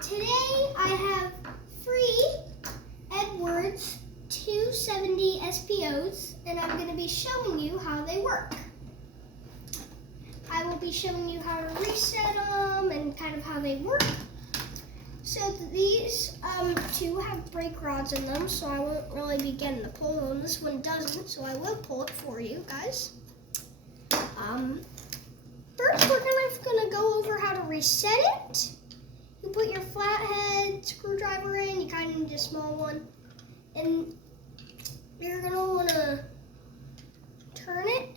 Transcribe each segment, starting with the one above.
Today I have 3 Edwards 270 SPOs, and I'm going to be showing you how they work. I will be showing you how to reset them and kind of how they work. So these 2 have brake rods in them, so I won't really be getting the pull them. This one doesn't, so I will pull it for you guys. First, we're kind of going to go over how to reset it. You put your flathead screwdriver in, you kind of need a small one, and you're going to want to turn it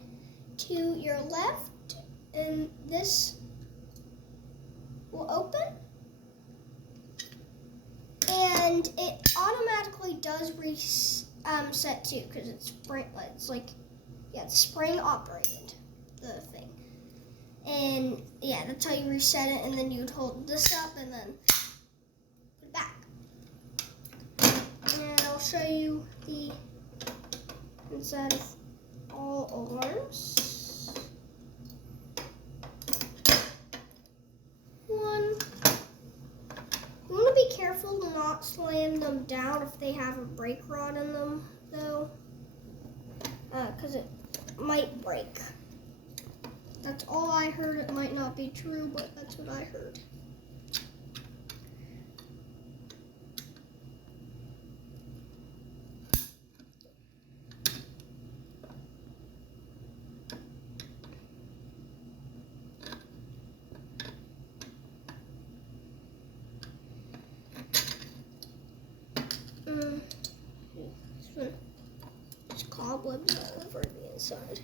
to your left, and this will open, and it automatically does reset too, because it's spring operated, the thing. And yeah, that's how you reset it, and then you'd hold this up and then put it back. And I'll show you the inside of all alarms. One. You want to be careful to not slam them down if they have a brake rod in them, though, because it might break. That's all I heard. It might not be true, but that's what I heard. This one is cobwebs all over the inside.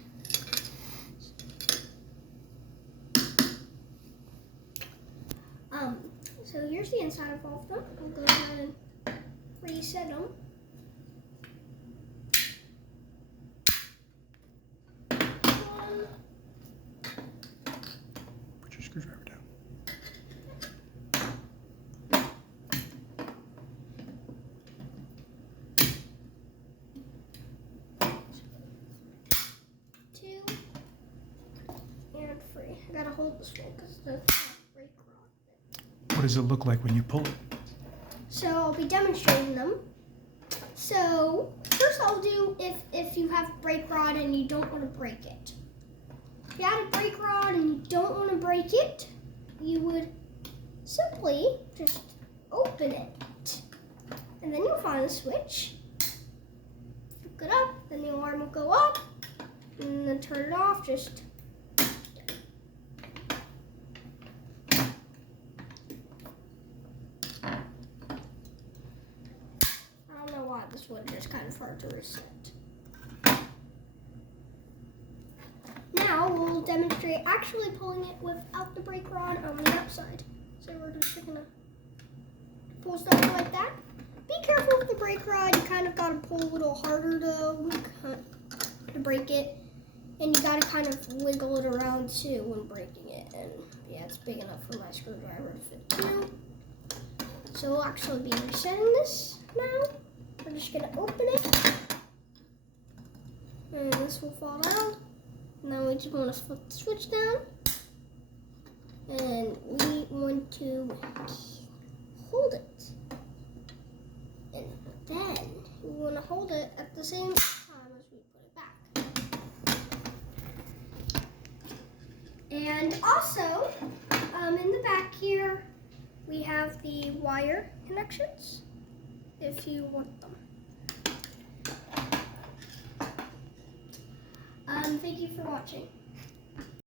So here's the inside of all of them. I'll go ahead and reset them. One. Put your screwdriver down. Two. And 3. I gotta hold this one because the brake rod. What does it look like when you pull it? So I'll be demonstrating them. So first I'll do if you have brake rod and you don't want to break it. If you had a brake rod and you don't want to break it, you would simply just open it. And then you'll find the switch. Hook it up, then the alarm will go up, and then turn it off. Just this one is kind of hard to reset. Now we'll demonstrate actually pulling it without the brake rod on the outside. So we're just gonna pull stuff like that. Be careful with the brake rod. You kind of gotta pull a little harder though to break it, and you gotta kind of wiggle it around too when breaking it. And yeah, it's big enough for my screwdriver to fit through. So we'll actually be resetting this now. We're just going to open it, and this will fall down. Now we just want to flip the switch down, and we want to hold it. And then we want to hold it at the same time as we put it back. And also, in the back here, we have the wire connections, if you want them. Thank you for watching.